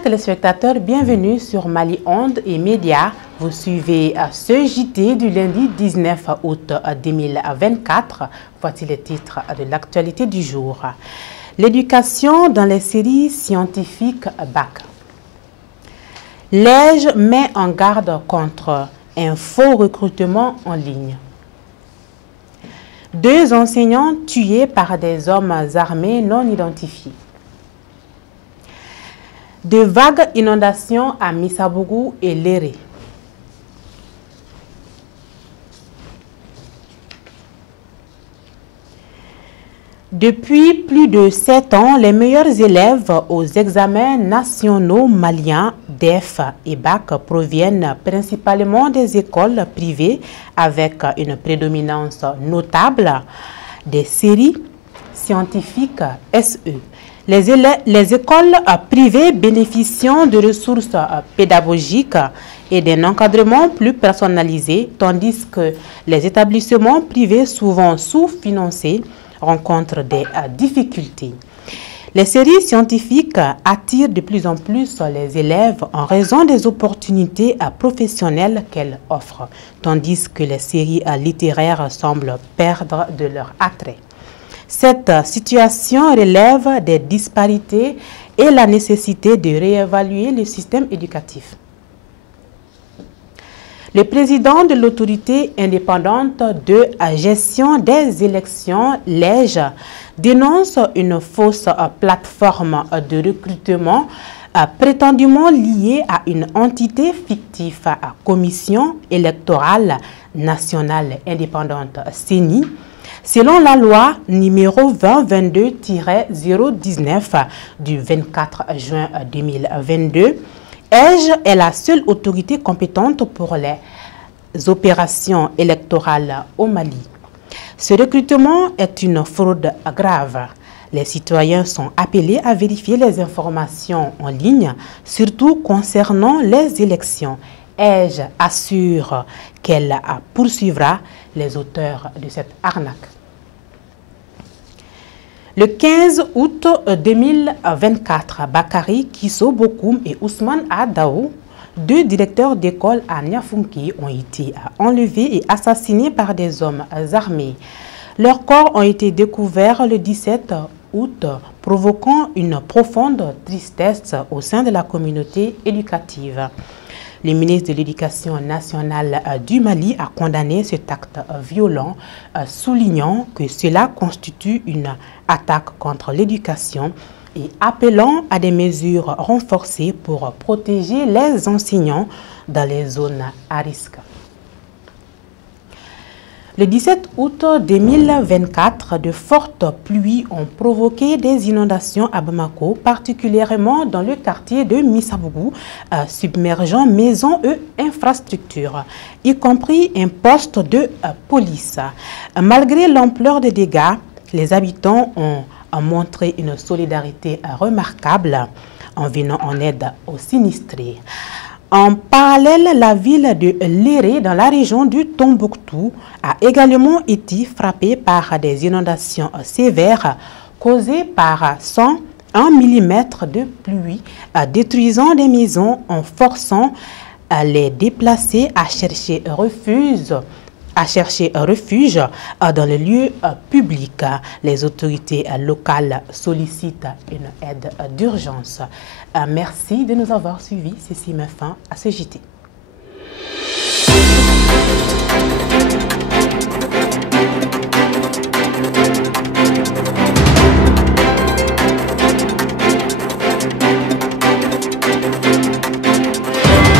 Chers téléspectateurs, bienvenue sur Mali Onde et Médias. Vous suivez ce JT du lundi 19 août 2024. Voici les titres de l'actualité du jour. L'éducation dans les séries scientifiques BAC. L'EJ met en garde contre un faux recrutement en ligne. 2 enseignants tués par des hommes armés non identifiés. De vagues inondations à Missabougou et Léré. Depuis plus de 7 ans, les meilleurs élèves aux examens nationaux maliens DEF et BAC proviennent principalement des écoles privées avec une prédominance notable des séries scientifiques SE. Les écoles privées bénéficient de ressources pédagogiques et d'un encadrement plus personnalisé, tandis que les établissements privés, souvent sous-financés, rencontrent des difficultés. Les séries scientifiques attirent de plus en plus les élèves en raison des opportunités professionnelles qu'elles offrent, tandis que les séries littéraires semblent perdre de leur attrait. Cette situation relève des disparités et la nécessité de réévaluer le système éducatif. Le président de l'autorité indépendante de gestion des élections, l'EJ, dénonce une fausse plateforme de recrutement prétendument liée à une entité fictive à Commission électorale nationale indépendante CENI. Selon la loi numéro 2022-019 du 24 juin 2022, EJ est la seule autorité compétente pour les opérations électorales au Mali. Ce recrutement est une fraude grave. Les citoyens sont appelés à vérifier les informations en ligne, surtout concernant les élections. EJ assure qu'elle poursuivra les auteurs de cette arnaque. Le 15 août 2024, Bakary Kisso Bokoum et Ousmane Adaou, 2 directeurs d'école à Niafunki, ont été enlevés et assassinés par des hommes armés. Leurs corps ont été découverts le 17 août, provoquant une profonde tristesse au sein de la communauté éducative. Le ministre de l'Éducation nationale du Mali a condamné cet acte violent, soulignant que cela constitue une attaque contre l'éducation et appelant à des mesures renforcées pour protéger les enseignants dans les zones à risque. Le 17 août 2024, de fortes pluies ont provoqué des inondations à Bamako, particulièrement dans le quartier de Missabougou, submergeant maisons et infrastructures, y compris un poste de police. Malgré l'ampleur des dégâts, les habitants ont montré une solidarité remarquable en venant en aide aux sinistrés. En parallèle, la ville de Léré, dans la région du Tombouctou, a également été frappée par des inondations sévères causées par 101 mm de pluie, détruisant des maisons en forçant les déplacés à chercher refuge dans les lieux publics. Les autorités locales sollicitent une aide d'urgence. Merci de nous avoir suivis. Ceci met fin à ce JT.